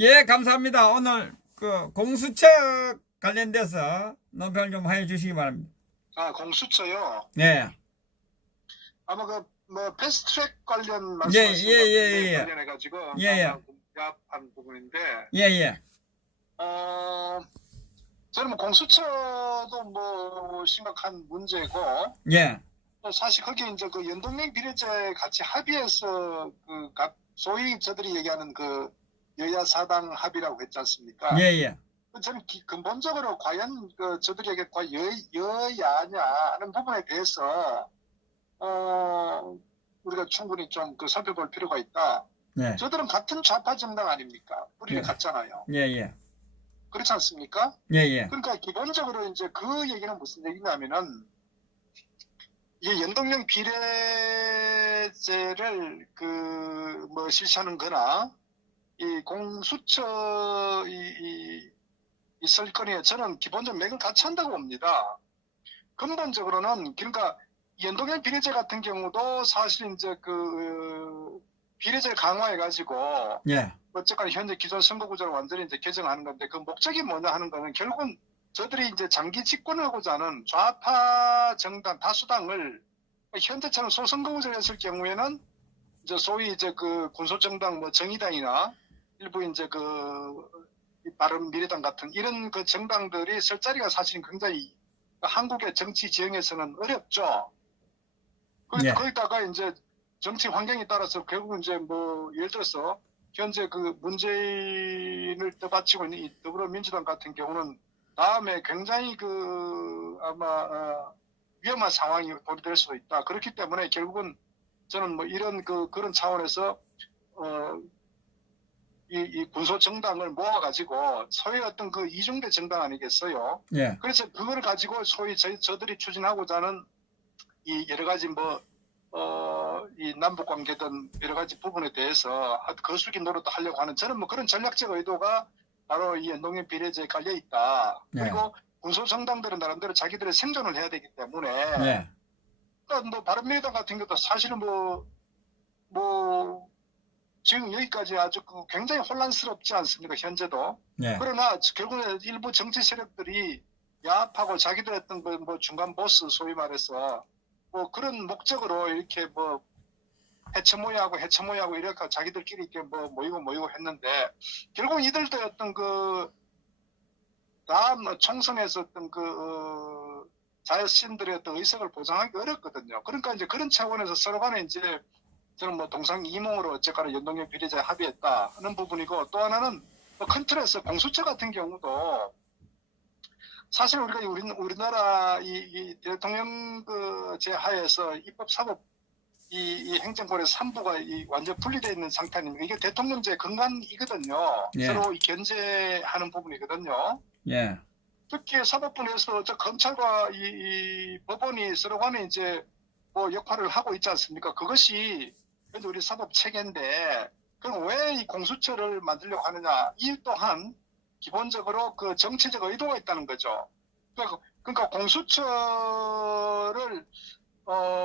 예, 감사합니다. 오늘 그 공수처 관련돼서 논평 좀 해주시기 바랍니다. 아, 공수처요. 네, 아마 뭐 패스트트랙 관련 예, 말씀하신 것 같은데 예, 관련해가지고 예, 아마 예, 야합한 부분인데, 예, 예, 어, 저는 뭐 공수처도 뭐 심각한 문제고, 예, 또 사실 거기에 이제 그 연동형 비례제 같이 합의해서 소위 저들이 얘기하는 그 여야 사당 합의라고 했지 예, 않습니까? 예, 저는 근본적으로 과연 저들에게 과연 여야냐 하는 부분에 대해서 우리가 충분히 좀 살펴볼 필요가 있다. 예, 저들은 같은 좌파 정당 아닙니까? 뿌리를 예, 같잖아요. 예, 예, 그렇지 않습니까? 예, 예, 그러니까 기본적으로 이제 그 얘기는 무슨 얘기냐면은 이 연동형 비례제를 뭐 실시하는 거나 이 공수처 있을 거니 저는 기본적으로 맥을 같이 한다고 봅니다. 근본적으로는 그러니까 연동형 비례제 같은 경우도 사실 이제 비례제를 강화해 가지고 예, 어쨌거나 현재 기존 선거구조를 완전히 이제 개정하는 건데 그 목적이 뭐냐 하는 거는 결국은 저들이 이제 장기 집권하고자 하는 좌파 정당 다수당을 현재처럼 소선거구제를 했을 경우에는 이제 소위 이제 군소정당 뭐 정의당이나 일부 이제 바른미래당 같은 이런 정당들이 설 자리가 사실은 굉장히 한국의 정치 지형에서는 어렵죠. 예, 거기다가 이제 정치 환경에 따라서 결국은 이제 뭐 예를 들어서 현재 문재인을 떠받치고 있는 이 더불어민주당 같은 경우는 다음에 굉장히 아마 위험한 상황이 도래될 수도 있다. 그렇기 때문에 결국은 저는 뭐 이런 그런 차원에서 이 군소 정당을 모아가지고 소위 어떤 이중대 정당 아니겠어요? 예, 그래서 그걸 가지고 소위 저들이 추진하고자 하는 이 여러 가지 이 남북 관계든 여러 가지 부분에 대해서 거수기 노릇도 하려고 하는 저는 뭐 그런 전략적 의도가 바로 이 연동형 비례제에 깔려 있다. 예, 그리고 군소 정당들은 나름대로 자기들의 생존을 해야 되기 때문에 예, 그러니까 뭐 바른미래당 같은 경우도 사실은 뭐 지금 여기까지 아주 굉장히 혼란스럽지 않습니까? 현재도. 예, 그러나 결국에 일부 정치 세력들이 야합하고 자기들 어떤 뭐 중간 보스 소위 말해서 뭐 그런 목적으로 이렇게 뭐 해체 모의하고 이렇게 자기들끼리 이렇게 뭐 모이고 했는데 결국 이들도 어떤 다음 총선에서 어떤 자신들의 어떤 의석을 보장하기 어렵거든요. 그러니까 이제 그런 차원에서 서로 간에 이제 저는 뭐 동상이몽으로 어쨌거나 연동형 비례제에 합의했다 하는 부분이고 또 하나는 뭐큰 틀에서 공수처 같은 경우도 사실 우리나라 이 대통령 제 하에서 입법 사법 이 행정권의 3부가 완전 분리되어 있는 상태 아닙니까? 이게 대통령제 근간이거든요. 예, 서로 견제하는 부분이거든요. 예, 특히 사법부에서 검찰과 이 법원이 서로 간에 이제 뭐 역할을 하고 있지 않습니까? 그것이 현재 우리 사법 체계인데 그럼 왜 이 공수처를 만들려고 하느냐? 이 또한 기본적으로 정치적 의도가 있다는 거죠. 그러니까 공수처를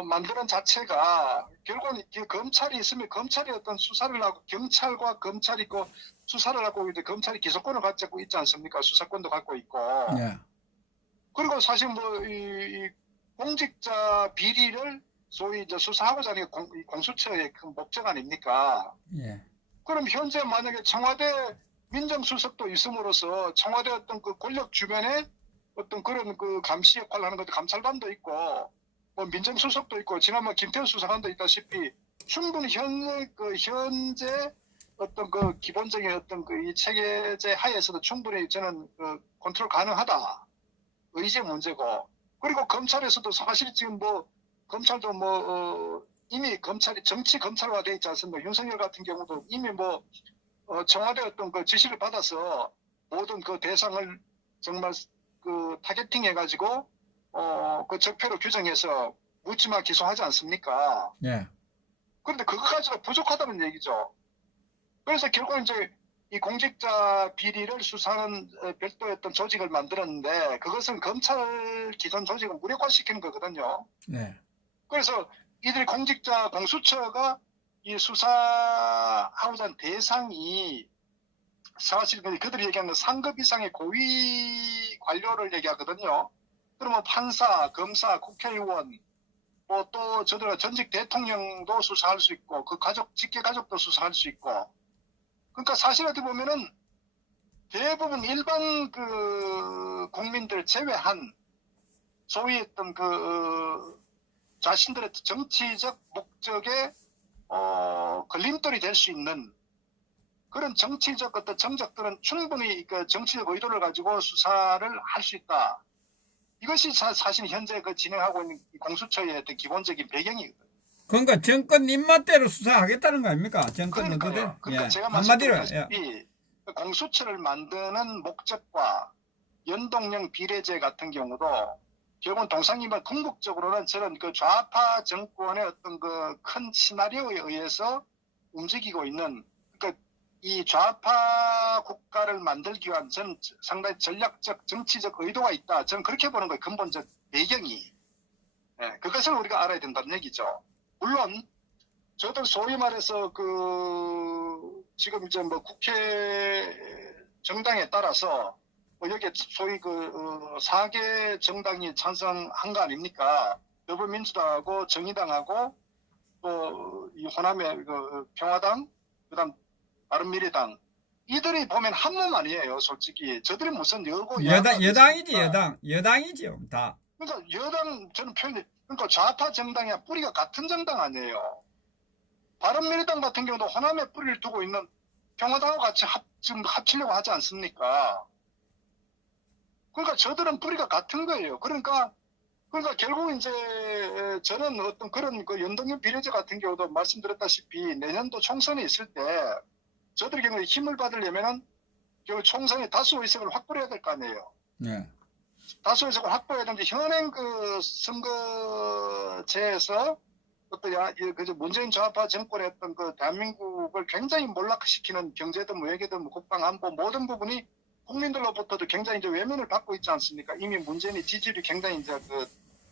만드는 자체가 결국은 검찰이 있으면 검찰이 어떤 수사를 하고 경찰과 검찰이 있고 수사를 하고 이제 검찰이 기소권을 갖고 있지 않습니까? 수사권도 갖고 있고. 예, 그리고 사실 뭐 이 공직자 비리를 소위 이제 수사하고자 하는 게 공수처의 그 목적 아닙니까? 예, 그럼 현재 만약에 청와대 민정수석도 있음으로써 청와대 어떤 권력 주변에 어떤 그런 감시 역할을 하는 것도 감찰반도 있고 뭐 민정수석도 있고 지난번 김태우 수사관도 있다시피 충분히 현재 어떤 기본적인 어떤 이 체계제 하에서도 충분히 저는 컨트롤 가능하다. 의제 문제고 그리고 검찰에서도 사실 지금 뭐 검찰도 이미 검찰이 정치 검찰화 되어 있지 않습니까? 윤석열 같은 경우도 이미 청와대 어떤 지시를 받아서 모든 대상을 정말 타겟팅 해가지고 적폐로 규정해서 묻지마 기소하지 않습니까? 예, 그런데 그거까지도 부족하다는 얘기죠. 그래서 결국 이제 이 공직자 비리를 수사하는 별도의 어떤 조직을 만들었는데 그것은 검찰 기존 조직을 무력화시키는 거거든요. 예, 그래서 이들이 공수처가 이 수사하고자 하는 대상이 사실 그들이 얘기하는 상급 이상의 고위 관료를 얘기하거든요. 그러면 판사, 검사, 국회의원, 뭐 또 저들 전직 대통령도 수사할 수 있고 그 가족, 직계 가족도 수사할 수 있고. 그러니까 사실 어떻게 보면은 대부분 일반 그 국민들 제외한 소위 했던 그 자신들의 정치적 목적에 걸림돌이 될 수 있는 그런 정치적 어떤 정적들은 충분히 그 정치적 의도를 가지고 수사를 할 수 있다. 이것이 사실 현재 그 진행하고 있는 공수처의 어떤 기본적인 배경이거든요. 그러니까 정권 입맛대로 수사하겠다는 거 아닙니까? 정권 의도대로. 그러니까요. 그러니까 예. 제가 한마디로. 예. 말씀드렸다시피 공수처를 만드는 목적과 연동형 비례제 같은 경우도 결국은 동상이면 궁극적으로는 저는 그 좌파 정권의 어떤 그 큰 시나리오에 의해서 움직이고 있는 그러니까 이 좌파 국가를 만들기 위한 저는 상당히 전략적 정치적 의도가 있다. 저는 그렇게 보는 거예요. 근본적 배경이. 예, 그것을 우리가 알아야 된다는 얘기죠. 물론 저도 소위 말해서 그 지금 이제 뭐 국회 정당에 따라서 뭐 여기 소위 그 4개 정당이 찬성한 거 아닙니까? 더불어민주당하고 정의당하고 또 이 호남의 그 평화당, 그다음 바른미래당 이들이 보면 한 몸 아니에요, 솔직히. 저들이 무슨 여당이지, 여당이지요, 다. 그러니까 여당 저는 표현이 그러니까 좌파 정당이야 뿌리가 같은 정당 아니에요. 바른미래당 같은 경우도 호남에 뿌리를 두고 있는 평화당하고 같이 지금 합치려고 하지 않습니까? 그러니까 저들은 뿌리가 같은 거예요. 그러니까 결국 이제 저는 어떤 그런 그 연동형 비례제 같은 경우도 말씀드렸다시피 내년도 총선이 있을 때 저들의 경우에 힘을 받으려면은 결국 총선에 다수 의석을 확보해야 될 거 아니에요. 예. 다수 의석을 확보해야 되는데 현행 그 선거제에서 어떤 문재인 좌파 정권의 어떤 그 대한민국을 굉장히 몰락시키는 경제든 외교든 국방 안보 모든 부분이 국민들로부터도 굉장히 이제 외면을 받고 있지 않습니까? 이미 문재인의 지지율이 굉장히 이제 그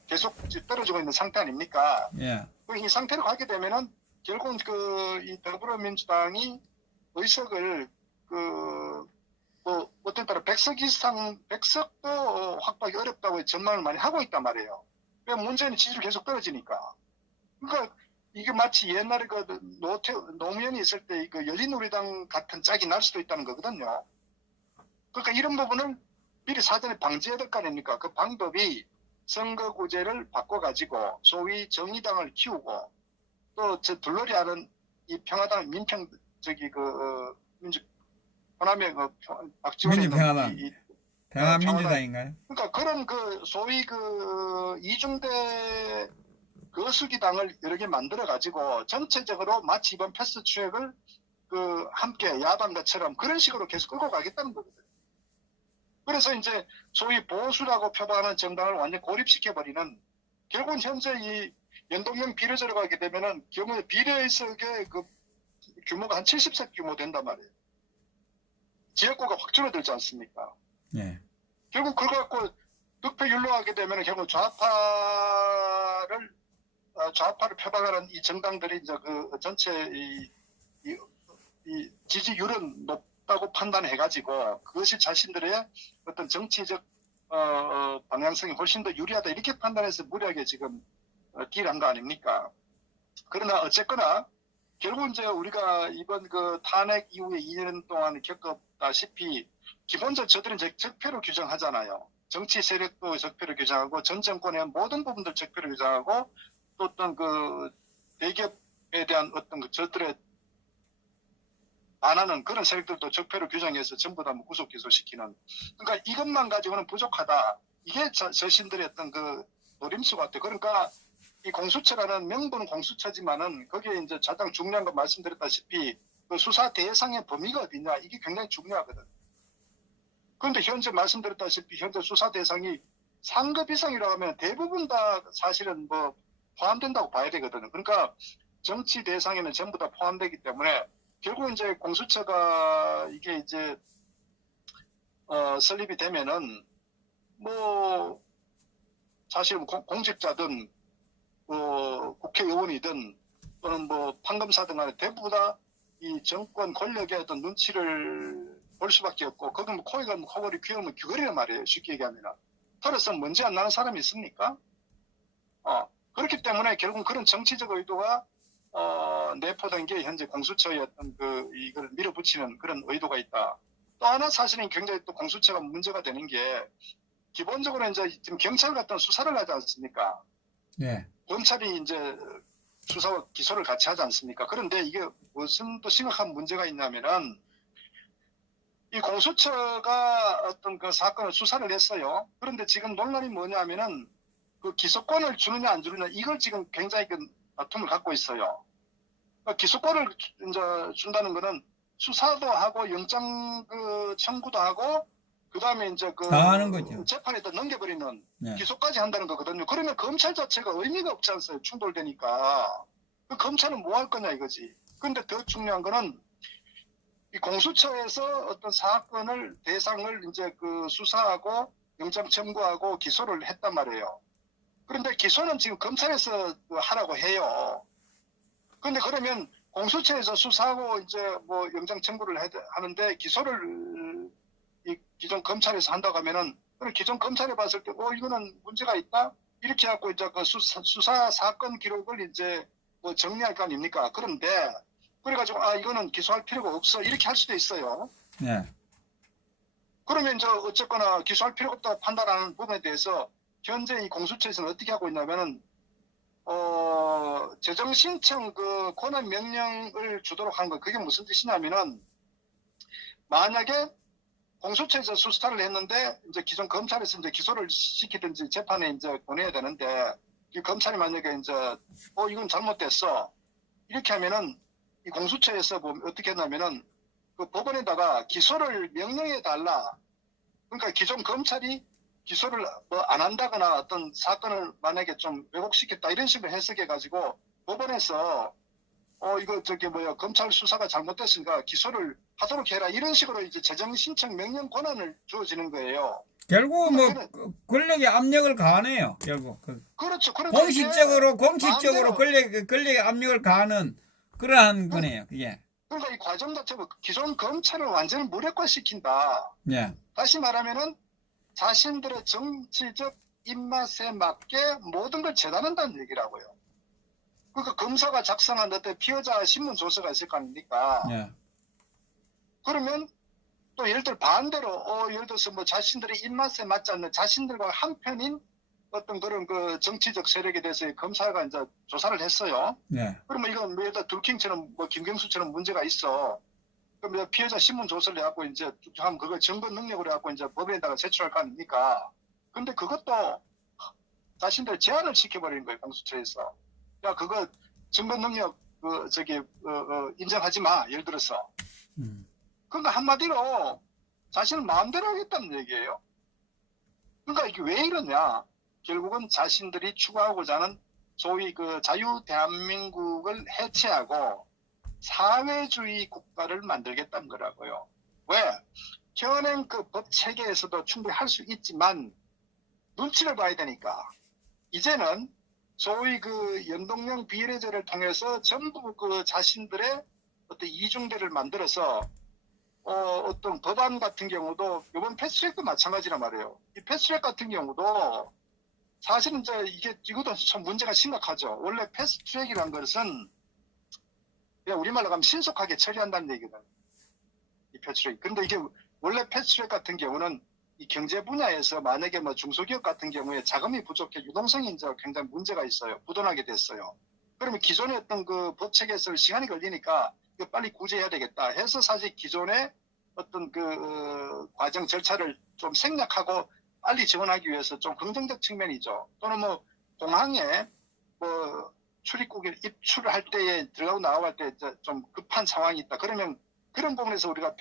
계속 떨어지고 있는 상태 아닙니까? 예. 이 상태로 가게 되면은 결국은 그 이 더불어민주당이 의석을 뭐 어떤 따라 100석 이상 100석도 확보하기 어렵다고 전망을 많이 하고 있단 말이에요. 왜 문재인의 지지율이 계속 떨어지니까. 그러니까 이게 마치 옛날에 그 노무현이 있을 때 그 열린우리당 같은 짝이 날 수도 있다는 거거든요. 그러니까 이런 부분을 미리 사전에 방지해야 될 거 아닙니까? 그 방법이 선거구제를 바꿔가지고 소위 정의당을 키우고 또 저 둘러리 하는 이 평화당 민평 호남의 그 박지원의 민주평화당. 평화민주당인가요? 그러니까 그런 그 소위 그 이중대 거수기당을 여러 개 만들어 가지고 전체적으로 마치 이번 패스트 트랙을 그 함께 야당과처럼 그런 식으로 계속 끌고 가겠다는 거거든요. 그래서 이제 소위 보수라고 표방하는 정당을 완전히 고립시켜버리는 결국은 현재 이 연동형 비례제로 가게 되면은 경우에 비례의석의 그 규모가 한 70석 규모 된단 말이에요. 지역구가 확 줄어들지 않습니까? 예. 결국 그거 갖고 득표율로 하게 되면은 결국 좌파를 표방하는 이 정당들이 이제 그 전체 이 지지율은 높다고 판단해가지고 그것이 자신들의 어떤 정치적 방향성이 훨씬 더 유리하다 이렇게 판단해서 무리하게 지금 딜한 거 아닙니까? 그러나 어쨌거나 결국 이제 우리가 이번 그 탄핵 이후에 2년 동안 겪었다시피 기본적으로 저들은 이제 적폐로 규정하잖아요. 정치 세력도 적폐로 규정하고 전 정권의 모든 부분들 적폐로 규정하고 또 어떤 그 대기업에 대한 어떤 그 저들의 반하는 그런 세력들도 적폐로 규정해서 전부 다 구속 기소시키는. 그러니까 이것만 가지고는 부족하다. 이게 자신들의 어떤 그 노림수 같아요. 그러니까 이 공수처라는 명분은 공수처지만은 거기에 이제 가장 중요한 건 말씀드렸다시피 그 수사 대상의 범위가 어디냐 이게 굉장히 중요하거든. 그런데 현재 말씀드렸다시피 현재 수사 대상이 상급 이상이라고 하면 대부분 다 사실은 뭐 포함된다고 봐야 되거든요. 그러니까 정치 대상에는 전부 다 포함되기 때문에 결국 이제 공수처가 이게 이제 설립이 되면은 뭐 사실 공직자든 국회의원이든 또는 뭐 판검사 등 간에 대부분 다 이 정권 권력의 어떤 눈치를 볼 털 수밖에 없고, 거기 뭐 코에 가면 코걸이, 귀에 가면 귀걸이란 말이에요. 쉽게 얘기하면. 털에서 먼지 안 나는 사람이 있습니까? 그렇기 때문에 결국 그런 정치적 의도가 내포된 게 현재 공수처의 어떤 이걸 밀어붙이는 그런 의도가 있다. 또 하나 사실은 굉장히 또 공수처가 문제가 되는 게, 기본적으로 이제 지금 경찰 같은 수사를 하지 않습니까? 예. 검찰이 이제 수사와 기소를 같이 하지 않습니까? 그런데 이게 무슨 또 심각한 문제가 있냐면은, 이 공수처가 어떤 그 사건을 수사를 했어요. 그런데 지금 논란이 뭐냐면은, 그 기소권을 주느냐 안 주느냐, 이걸 지금 굉장히 그 다툼을 갖고 있어요. 그러니까 기소권을 이제 준다는 거는 수사도 하고 영장 청구도 하고, 그 다음에 이제 다 하는 거죠. 재판에다 넘겨버리는, 네. 기소까지 한다는 거거든요. 그러면 검찰 자체가 의미가 없지 않습니까? 충돌되니까. 그 검찰은 뭐 할 거냐 이거지. 근데 더 중요한 거는, 이 공수처에서 어떤 사건을, 대상을 이제 수사하고 영장 청구하고 기소를 했단 말이에요. 그런데 기소는 지금 검찰에서 하라고 해요. 근데 그러면 공수처에서 수사하고 이제 뭐 영장 청구를 하는데, 기소를 이 기존 검찰에서 한다고 하면은, 그럼 기존 검찰에 봤을 때, 이거는 문제가 있다? 이렇게 해갖고 이제 수사 사건 기록을 이제 뭐 정리할 거 아닙니까? 그런데, 그래가지고, 이거는 기소할 필요가 없어. 이렇게 할 수도 있어요. 예. 그러면 이제 어쨌거나 기소할 필요가 없다고 판단하는 부분에 대해서 현재 이 공수처에서는 어떻게 하고 있냐면은, 재정 신청 권한 명령을 주도록 한 거, 그게 무슨 뜻이냐면은, 만약에 공수처에서 수사를 했는데, 이제 기존 검찰에서 이제 기소를 시키든지 재판에 이제 보내야 되는데, 이 검찰이 만약에 이제, 이건 잘못됐어. 이렇게 하면은, 이 공수처에서 어떻게 했냐면은, 그 법원에다가 기소를 명령해 달라. 그러니까 기존 검찰이 기소를 안 한다거나 어떤 사건을 만약에 좀 왜곡시켰다 이런 식으로 해석해가지고 법원에서 검찰 수사가 잘못됐으니까 기소를 하도록 해라 이런 식으로 이제 재정 신청 명령 권한을 주어지는 거예요. 결국 뭐 그러니까 권력의 압력을 가하네요. 결국 그렇죠. 그러니까 공식적으로 마음대로, 권력의 압력을 가하는 그러한 거네요. 예. 그러니까 이 과정 자체가 기존 검찰을 완전히 무력화시킨다. 예. 다시 말하면은 자신들의 정치적 입맛에 맞게 모든 걸 재단한다는 얘기라고요. 그러니까 검사가 작성한 어떤 피의자 신문 조서가 있을 거 아닙니까? 예. 그러면 또 예를 들어 반대로 예를 들어서 뭐 자신들의 입맛에 맞지 않는 자신들과 한편인 어떤 그런 정치적 세력에 대해서 검사가 이제 조사를 했어요. 예. 그러면 이건 뭐 예를 들어 둘킹처럼 뭐 김경수처럼 문제가 있어. 그럼 피해자 신문 조서를 해갖고 이제 하면 그걸 증거 능력으로 해갖고 이제 법원에다가 제출할 거 아닙니까? 근데 그것도 자신들 제한을 시켜버리는 거예요, 공수처에서. 야, 그거 증거 능력 인정하지 마. 예를 들어서. 그러니까 한마디로 자신은 마음대로 하겠다는 얘기예요. 그러니까 이게 왜 이러냐? 결국은 자신들이 추구하고자 하는 소위 자유 대한민국을 해체하고 사회주의 국가를 만들겠다는 거라고요. 왜? 현행 법 체계에서도 충분히 할 수 있지만 눈치를 봐야 되니까 이제는 소위 연동형 비례제를 통해서 전부 자신들의 어떤 이중대를 만들어서 어떤 법안 같은 경우도 이번 패스트트랙도 마찬가지란 말이에요. 이 패스트트랙 같은 경우도 사실은 이제 이것도 참 문제가 심각하죠. 원래 패스트트랙이라는 것은 그냥 우리말로 가면 신속하게 처리한다는 얘기거든. 이 패스트트랙. 근데 이게 원래 패스트트랙 같은 경우는 이 경제 분야에서 만약에 뭐 중소기업 같은 경우에 자금이 부족해 유동성이 이제 굉장히 문제가 있어요. 부도나게 됐어요. 그러면 기존의 어떤 법 체계에서 시간이 걸리니까 이거 빨리 구제해야 되겠다 해서 사실 기존의 어떤 과정 절차를 좀 생략하고 빨리 지원하기 위해서 좀 긍정적 측면이죠. 또는 뭐 공항에 뭐 출입국에 입출을 할 때에 들어가고 나가고 할 때 좀 급한 상황이 있다. 그러면 그런 부분에서 우리가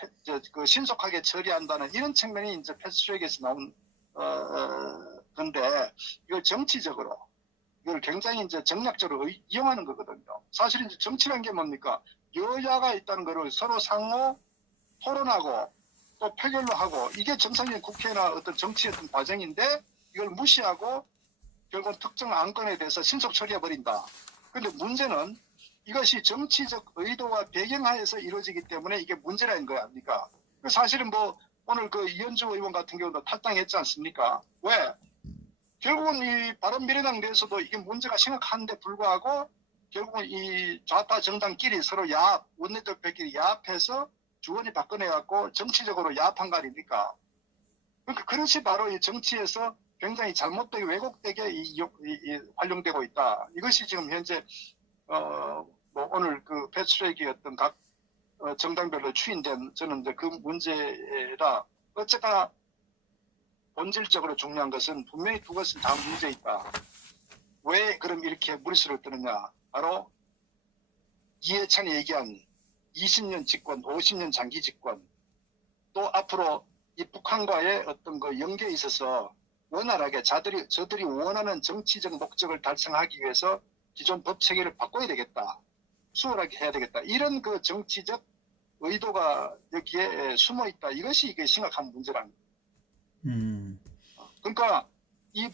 신속하게 처리한다는 이런 측면이 이제 패스트트랙에서 나온 건데 이걸 정치적으로 이걸 굉장히 이제 정략적으로 이용하는 거거든요. 사실 이제 정치라는 게 뭡니까? 여야가 있다는 거를 서로 상호 토론하고 또 표결로 하고 이게 정상적인 국회나 어떤 정치의 어떤 과정인데 이걸 무시하고 결국 특정 안건에 대해서 신속 처리해버린다. 그런데 문제는 이것이 정치적 의도와 배경하에서 이루어지기 때문에 이게 문제라는 거 아닙니까? 사실은 뭐 오늘 그 이현주 의원 같은 경우도 탈당했지 않습니까? 왜? 결국은 이 바른미래당 내에서도 이게 문제가 심각한데 불구하고 결국은 이 좌파 정당끼리 서로 야합, 원내대표끼리 야합해서 주원이 바꿔내갖고 정치적으로 야합한 거 아닙니까? 그러니까 그것이 바로 이 정치에서 굉장히 잘못되게 왜곡되게 활용되고 있다. 이것이 지금 현재 뭐 오늘 그 패스트트랙이 어떤 각 정당별로 추인된 저는 이제 그 문제라 어쨌거나 본질적으로 중요한 것은 분명히 그것은 다 문제 있다. 왜 그럼 이렇게 무리수를 뜨느냐? 바로 이해찬이 얘기한 20년 집권, 50년 장기 집권, 또 앞으로 이 북한과의 어떤 그 연계에 있어서 원활하게 저들이 원하는 정치적 목적을 달성하기 위해서 기존 법 체계를 바꿔야 되겠다. 수월하게 해야 되겠다. 이런 그 정치적 의도가 여기에 숨어 있다. 이것이 이게 심각한 문제랍니다. 그러니까 이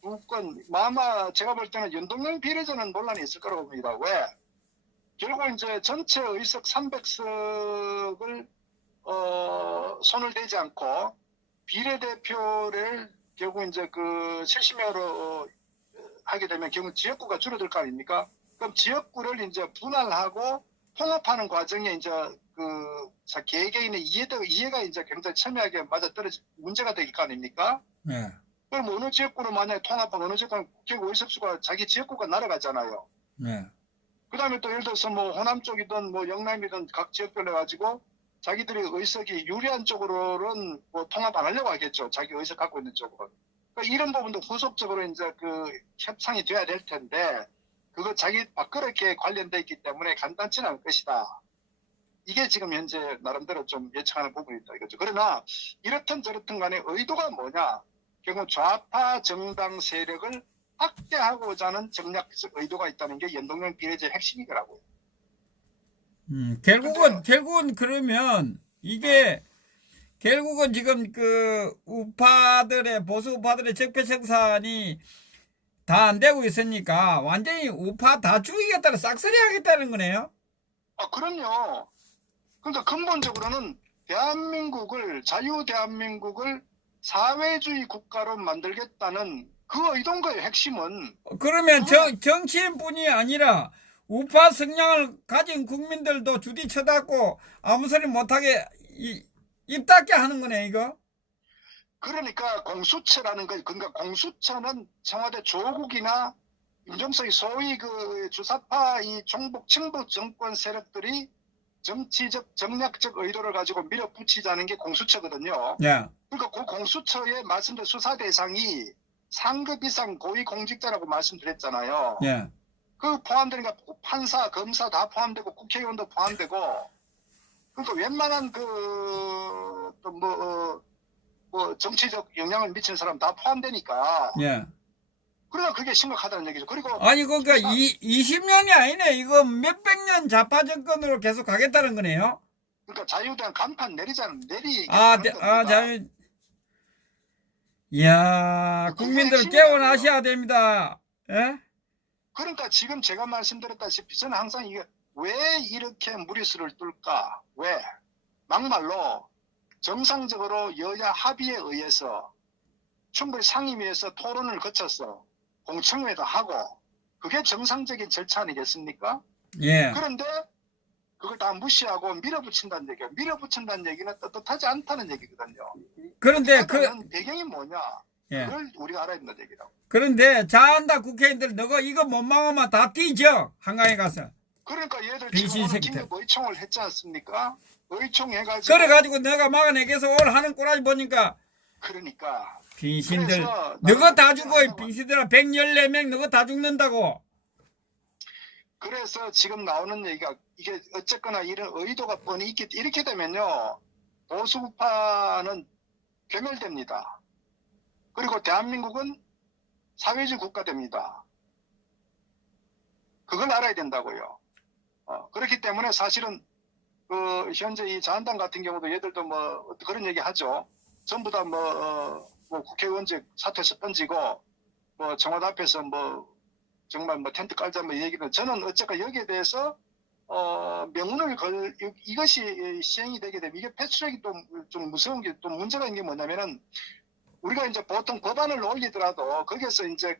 부권 아마 제가 볼 때는 연동형 비례제는 논란이 있을 거라고 봅니다. 왜? 결국 이제 전체 의석 300석을 손을 대지 않고 비례대표를 결국 이제 그 70명으로 하게 되면 결국 지역구가 줄어들 거 아닙니까? 그럼 지역구를 이제 분할하고 통합하는 과정에 이제 그 개개인의 이해가 이제 굉장히 첨예하게 맞아떨어지 문제가 되길 거 아닙니까? 네. 그럼 어느 지역구를 만약에 통합하면 어느 지역구는 결국 의석수가 자기 지역구가 날아가잖아요. 네. 그 다음에 또 예를 들어서 뭐 호남 쪽이든 뭐 영남이든 각 지역별로 해가지고 자기들이 의석이 유리한 쪽으로는 뭐 통합 안 하려고 하겠죠. 자기 의석 갖고 있는 쪽으로. 그러니까 이런 부분도 후속적으로 이제 그 협상이 돼야 될 텐데 그거 자기 밖으로게 관련돼 있기 때문에 간단치는 않을 것이다. 이게 지금 현재 나름대로 좀 예측하는 부분이다 이거죠. 그러나 이렇든 저렇든 간에 의도가 뭐냐? 결국 좌파 정당 세력을 확대하고자 하는 전략적 의도가 있다는 게 연동형 비례제의 핵심이더라고요. 결국은 그러면 이게 결국은 지금 그 보수 우파들의 적폐 청산이 다 안 되고 있으니까 완전히 우파 다 죽이겠다는 싹쓸이 하겠다는 거네요. 아, 그럼요. 그러니까 근본적으로는 자유 대한민국을 사회주의 국가로 만들겠다는 그 의도인 거예요, 핵심은. 그러면 정치인뿐이 아니라 우파 성향을 가진 국민들도 주디 쳐닫고 아무 소리 못하게 입 닫게 하는 거네, 이거. 그러니까 공수처라는 거, 그러니까 공수처는 청와대 조국이나 임종석이 소위 그 주사파 이 종북 친부 정권 세력들이 정치적 정략적 의도를 가지고 밀어붙이자는 게 공수처거든요. 네. 그러니까 그 공수처에 말씀드린 수사 대상이 상급 이상 고위 공직자라고 말씀드렸잖아요. 네. 그 포함되니까 판사, 검사 다 포함되고 국회의원도 포함되고 그러니까 웬만한 뭐 정치적 영향을 미치는 사람 다 포함되니까. 예. 그러니까 그게 심각하다는 얘기죠. 그리고 아니 그러니까 20년이 아니네. 이거 몇백 년 좌파 정권으로 계속 가겠다는 거네요. 그러니까 자유대한 간판 내리. 이야, 국민들 깨어나셔야 됩니다. 예? 그러니까 지금 제가 말씀드렸다시피 저는 항상 이게 왜 이렇게 무리수를 뚫까? 왜? 막말로 정상적으로 여야 합의에 의해서 충분히 상임위에서 토론을 거쳐서 공청회도 하고 그게 정상적인 절차 아니겠습니까? 예. 그런데 그걸 다 무시하고 밀어붙인다는 얘기예요. 밀어붙인다는 얘기는 떳떳하지 않다는 얘기거든요. 그런데 배경이 뭐냐? 예. 그걸 우리가 알아야 된다는 얘기라고. 그런데 자한당 국회의원들 너가 이거 못 막으면 다 뛰죠. 한강에 가서. 그러니까 얘들 지금 오늘 긴급 의총을 했지 않습니까? 의총해가지고 그래가지고 내가 막아내겠어 올 하는 꼬라지 보니까 그러니까 빙신들 너가 다 죽어. 빙신들아 114명 너가 다 죽는다고. 그래서 지금 나오는 얘기가 이게 어쨌거나 이런 의도가 뻔히 있기 이렇게 되면요 보수파는 괴멸됩니다. 그리고 대한민국은 사회주의 국가 됩니다. 그걸 알아야 된다고요. 그렇기 때문에 사실은 그 현재 이 자한당 같은 경우도 얘들도 뭐 그런 얘기 하죠. 전부 다 뭐 국회의원직 사퇴해서 던지고 뭐 청와대 앞에서 뭐 정말 뭐 텐트 깔자 뭐 얘기는 저는 어쨌건 여기에 대해서 명운을 이것이 시행이 되게 되면 이게 패스트트랙이 또 좀 무서운 게 또 문제가 있는 게 뭐냐면은 우리가 이제 보통 법안을 올리더라도 거기에서 이제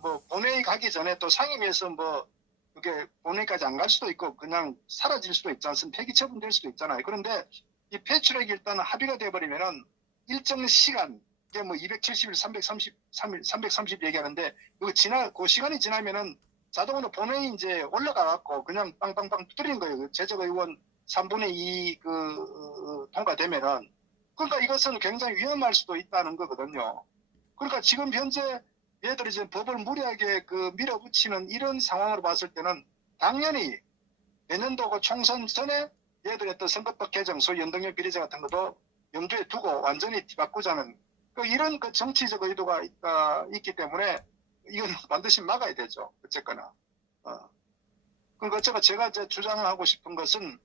뭐 본회의 가기 전에 또 상임위에서 뭐 그게 본회의까지 안 갈 수도 있고 그냥 사라질 수도 있지 않습니까? 폐기 처분될 수도 있잖아요. 그런데 이 패스트트랙이 일단 합의가 돼버리면은 일정 시간 이게 뭐 270일, 330 얘기하는데 그 시간이 지나면은 자동으로 본회의 이제 올라가갖고 그냥 빵빵빵 두드리는 거예요. 제적의원 3분의 2 통과되면은. 그러니까 이것은 굉장히 위험할 수도 있다는 거거든요. 그러니까 지금 현재 얘들이 지금 법을 무리하게 밀어붙이는 이런 상황으로 봤을 때는 당연히 내년도 총선 전에 얘들의 어떤 선거법 개정, 소위 연동형 비례제 같은 것도 염두에 두고 완전히 뒤바꾸자는 이런 정치적 의도가 있기 때문에 이건 반드시 막아야 되죠. 어쨌거나. 그러니까 어쨌거나 제가 이제 주장하고 싶은 것은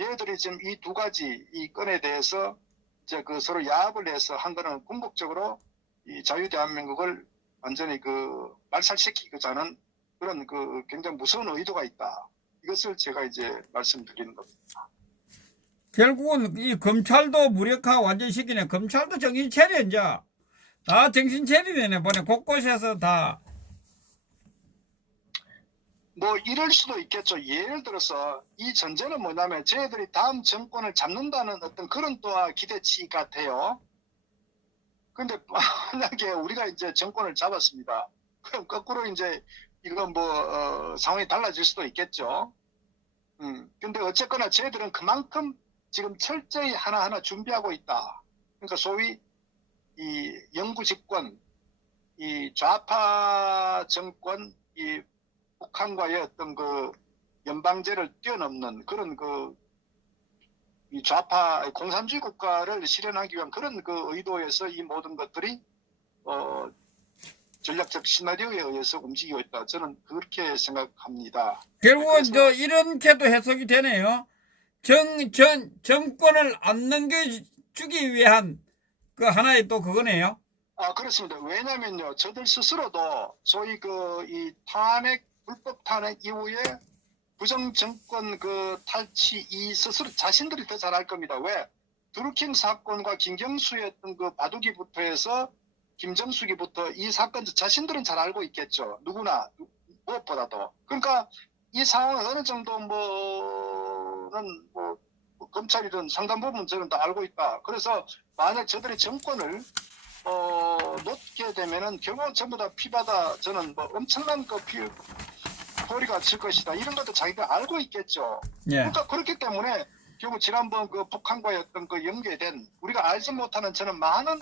얘들이 지금 이 두 가지 이 건에 대해서 이제 서로 야합을 해서 한 거는 궁극적으로 이 자유대한민국을 완전히 말살시키고자 하는 그런 굉장히 무서운 의도가 있다. 이것을 제가 이제 말씀드리는 겁니다. 결국은 이 검찰도 무력화 완전 시키네. 검찰도 정신 차려 이제. 다 정신 차리네. 보네. 곳곳에서 다. 뭐 이럴 수도 있겠죠. 예를 들어서 이 전제는 뭐냐면 저희들이 다음 정권을 잡는다는 어떤 그런 또한 기대치 같아요. 근데 만약에 우리가 이제 정권을 잡았습니다. 그럼 거꾸로 이제 이건 뭐 상황이 달라질 수도 있겠죠. 근데 어쨌거나 저희들은 그만큼 지금 철저히 하나하나 준비하고 있다. 그러니까 소위 이 영구 집권, 이 좌파 정권, 이 북한과의 어떤 연방제를 뛰어넘는 그런 이 좌파 공산주의 국가를 실현하기 위한 그런 의도에서 이 모든 것들이 전략적 시나리오에 의해서 움직이고 있다. 저는 그렇게 생각합니다. 결국은 이렇게도 해석이 되네요. 정권을 안 넘겨주기 위한 하나의 또 그거네요. 그렇습니다. 왜냐면요, 저들 스스로도 소위 이 불법 탄핵 이후에 부정정권 탈취 이 스스로 자신들이 더 잘 알 겁니다. 왜? 드루킹 사건과 김경수의 어떤 바둑이부터 해서 김정숙이부터 이 사건 자신들은 잘 알고 있겠죠. 누구나 무엇보다도. 그러니까 이 상황은 어느 정도 뭐는 검찰이든 상당 부분 저는 다 알고 있다. 그래서 만약 저들이 정권을 놓게 되면은 결국은 전부 다 피바다 저는 엄청난 소리가 칠 것이다. 이런 것도 자기가 알고 있겠죠. 예. 그러니까 그렇기 때문에 결국 지난번 북한과의 어떤 연계된 우리가 알지 못하는 저는 많은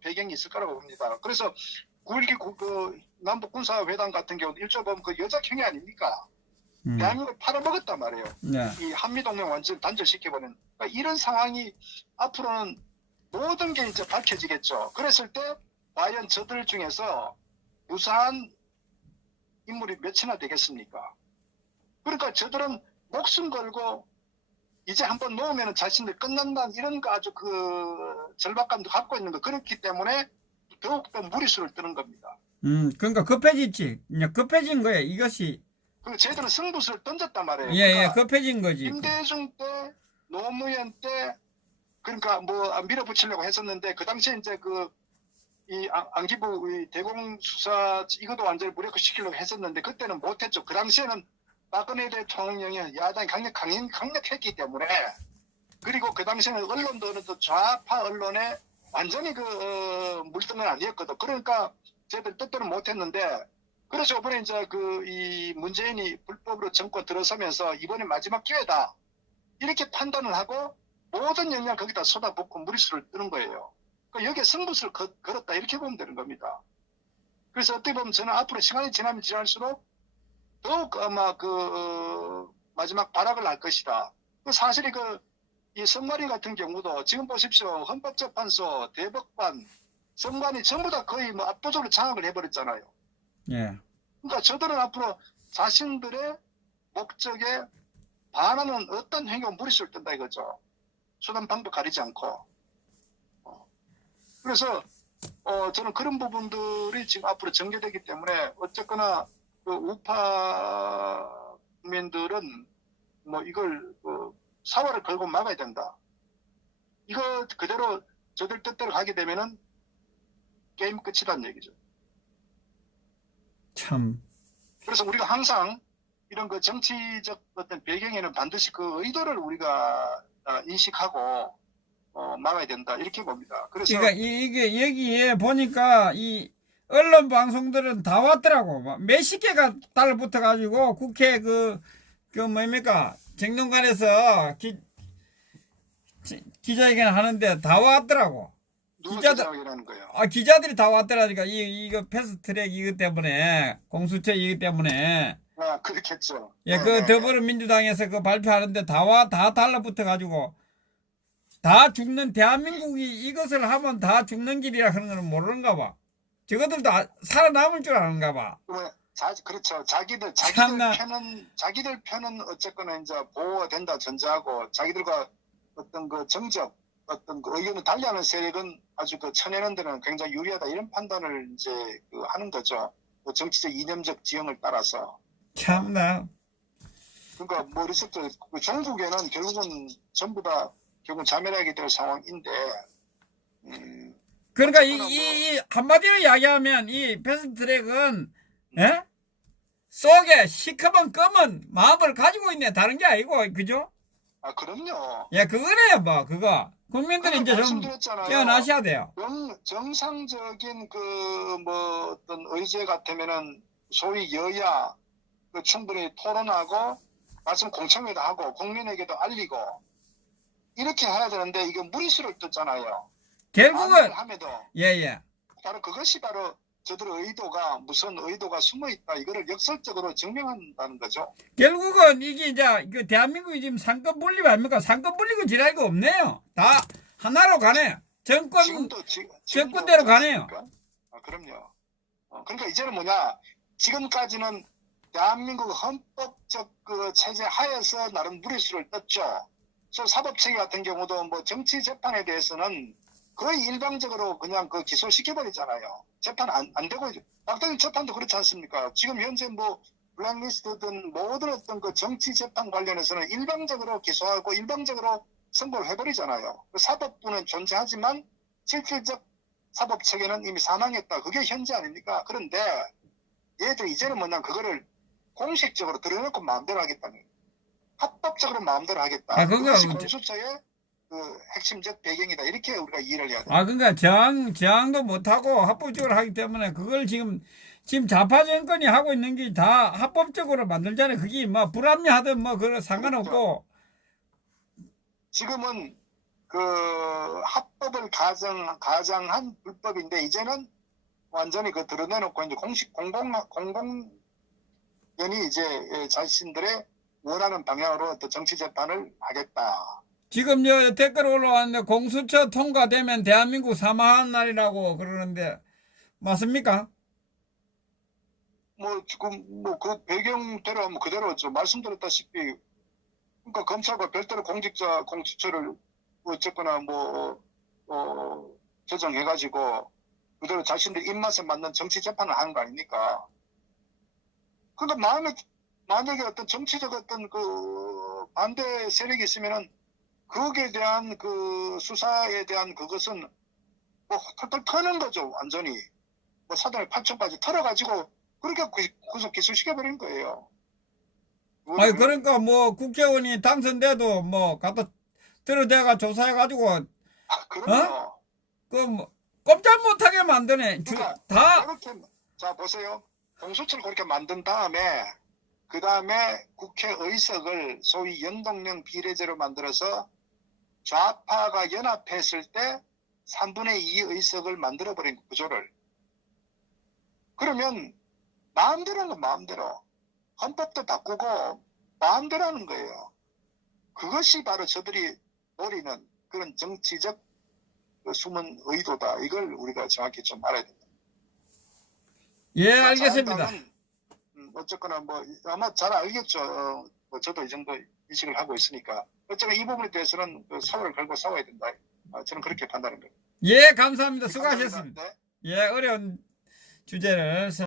배경이 있을 거라고 봅니다. 그래서 9.12 남북 군사회담 같은 경우도 일조 보면 여자형이 아닙니까? 대한민국을 팔아먹었단 말이에요. 네. 이 한미동맹 완전 단절시켜버린. 그러니까 이런 상황이 앞으로는 모든 게 이제 밝혀지겠죠. 그랬을 때 과연 저들 중에서 무사한 인물이 몇이나 되겠습니까? 그러니까 저들은 목숨 걸고 이제 한번 놓으면 자신들 끝난다는 이런 거 아주 절박감도 갖고 있는 거. 그렇기 때문에 더욱더 무리수를 뜨는 겁니다. 그러니까 급해졌지. 급해진 거예요. 이것이. 그리고 저희들은 승부수를 던졌단 말이에요. 예, 그러니까 급해진 거지. 김대중 때, 노무현 때, 그러니까 밀어붙이려고 했었는데, 그 당시에 이제 이 안기부 대공수사 이것도 완전히 무력화시키려고 했었는데, 그때는 못했죠. 그 당시에는 박근혜 대통령이 야당이 강력했기 때문에, 그리고 그 당시에는 언론도 어느 좌파 언론에 완전히 물등은 아니었거든. 그러니까 저희들 뜻대로 못했는데, 그래서 이번에 이제 이 문재인이 불법으로 정권 들어서면서 이번에 마지막 기회다. 이렇게 판단을 하고 모든 역량을 거기다 쏟아붓고 무리수를 뜨는 거예요. 그러니까 여기에 승부수를 걸었다. 이렇게 보면 되는 겁니다. 그래서 어떻게 보면 저는 앞으로 시간이 지나면 지날수록 더욱 아마 마지막 발악을 할 것이다. 사실 이 선관위 같은 경우도 지금 보십시오. 헌법재판소, 대법관, 선관위 전부 다 거의 압도적으로 장악을 해버렸잖아요. 예. 그러니까 저들은 앞으로 자신들의 목적에 반하는 어떤 행위가 무리수를 뜬다 이거죠. 수단 방법 가리지 않고. 그래서 저는 그런 부분들이 지금 앞으로 전개되기 때문에 어쨌거나 우파는 국민들은 뭐 이걸 사활을 걸고 막아야 된다. 이거 그대로 저들 뜻대로 가게 되면은 게임 끝이란 얘기죠. 참. 그래서 우리가 항상 이런 그 정치적 어떤 배경에는 반드시 그 의도를 우리가 인식하고 막아야 된다 이렇게 봅니다. 그래서 그러니까 이게 여기에 보니까 이 언론 방송들은 다 왔더라고. 막 몇십 개가 달라붙어 가지고 국회 그 뭡니까 정론관에서 기자회견 하는데 다 왔더라고. 누가 기자들- 기자회견하는 거예요? 기자들이 다 왔더라니까. 이거 패스트트랙 이거 때문에 공수처 이거 때문에. 아, 그렇겠죠. 예, 그 더불어민주당에서 그 발표하는데 다 달라붙어 가지고 다 죽는 대한민국이 이것을 하면 다 죽는 길이라 하는 거는 모르는가 봐. 저것들도 살아남을 줄 아는가 봐. 그렇죠. 참나. 자기들 편은 어쨌거나 이제 보호가 된다 전제하고 자기들과 어떤 그 정적 어떤 그 의견을 달리하는 세력은 아주 그 쳐내는 데는 굉장히 유리하다 이런 판단을 이제 하는 거죠. 그 정치적 이념적 지형을 따라서. 참나. 그러니까 뭐 그랬었죠. 그 종북에는 결국은 전부 다 결국은 자멸하게 될 상황인데. 그러니까 어쨌거나 이 한마디로 이야기하면 이 패스트트랙은 예? 속에 시커먼 검은 마음을 가지고 있네. 다른 게 아니고 그죠? 아 그럼요. 예, 그거네요, 뭐 그거. 국민들이 이제 좀 말씀드렸잖아요. 깨어나셔야 돼요. 정상적인 그 뭐 어떤 의제 같으면은 소위 여야 충분히 토론하고 말씀 공청회도 하고 국민에게도 알리고 이렇게 해야 되는데 이게 무리수를 뜯잖아요. 결국은 함에도 예. 바로 그것이 바로 저들의 의도가 무슨 의도가 숨어 있다 이거를 역설적으로 증명한다는 거죠. 결국은 이게 이제 그 대한민국이 지금 상권 분립 아닙니까? 상권 분리고 지랄이가 없네요. 다 하나로 가네요. 정권대로 가네요. 아, 그럼요. 그러니까 이제는 뭐냐? 지금까지는 대한민국 헌법적 그 체제 하에서 나름 무리수를 떴죠. 그래서 사법체계 같은 경우도 뭐 정치 재판에 대해서는 거의 일방적으로 그냥 그 기소시켜버리잖아요. 재판 안 되고, 박대중 재판도 그렇지 않습니까? 지금 현재 뭐 블랙리스트든 모든 어떤 그 정치 재판 관련해서는 일방적으로 기소하고 일방적으로 선고를 해버리잖아요. 그 사법부는 존재하지만 실질적 사법 체계는 이미 사망했다. 그게 현재 아닙니까? 그런데 얘들 이제는 뭐냐 그거를 공식적으로 드러내놓고 마음대로 하겠다는 합법적으로 마음대로 하겠다. 그것이 공수처의 그 핵심적 배경이다. 이렇게 우리가 이해를 해야 돼요. 그러니까 저항도 못하고 합법적으로 하기 때문에 그걸 지금 좌파 정권이 하고 있는 게 다 합법적으로 만들잖아요. 그게 뭐 불합리하든 뭐 그런 상관없고. 지금은 그 합법을 가장한 불법인데 이제는 완전히 그 드러내놓고 이제 공식 공공연히 이제 자신들의 원하는 방향으로 또 정치 재판을 하겠다. 지금 저 댓글 올라왔는데 공수처 통과되면 대한민국 사망한 날이라고 그러는데 맞습니까? 뭐 지금 뭐 그 배경대로 하면 그대로 저 말씀드렸다시피 그러니까 검찰과 별도로 공수처를 어쨌거나 조정해가지고 그대로 자신들 입맛에 맞는 정치 재판을 하는 거 아닙니까? 그러니까 만약에 어떤 정치적 어떤 그 반대 세력이 있으면은 거기에 대한 그 수사에 대한 그것은 뭐 털털 터는 거죠. 완전히 뭐 사단의 8촌까지 털어가지고 그렇게 구속 기소시켜버린 거예요. 아니 그러니까 뭐 국회의원이 당선돼도 뭐 갖다 들어대가 조사해가지고 그럼요. 그 뭐 꼼짝 못하게 만드네. 그러니까 다 그렇게 자 보세요. 공수처를 그렇게 만든 다음에 그 다음에 국회의석을 소위 연동형 비례제로 만들어서 좌파가 연합했을 때 3분의 2 의석을 만들어버린 구조를. 그러면 마음대로 하는 건 마음대로. 헌법도 바꾸고 마음대로 하는 거예요. 그것이 바로 저들이 노리는 그런 정치적 그 숨은 의도다. 이걸 우리가 정확히 좀 알아야 됩니다. 예, 알겠습니다. 어쨌거나 뭐 아마 잘 알겠죠. 뭐 저도 이 정도 인식을 하고 있으니까 어쨌거나 이 부분에 대해서는 그 사활을 걸고 싸워야 된다. 저는 그렇게 판단합니다. 예, 감사합니다. 수고하셨습니다. 네. 예, 어려운 주제를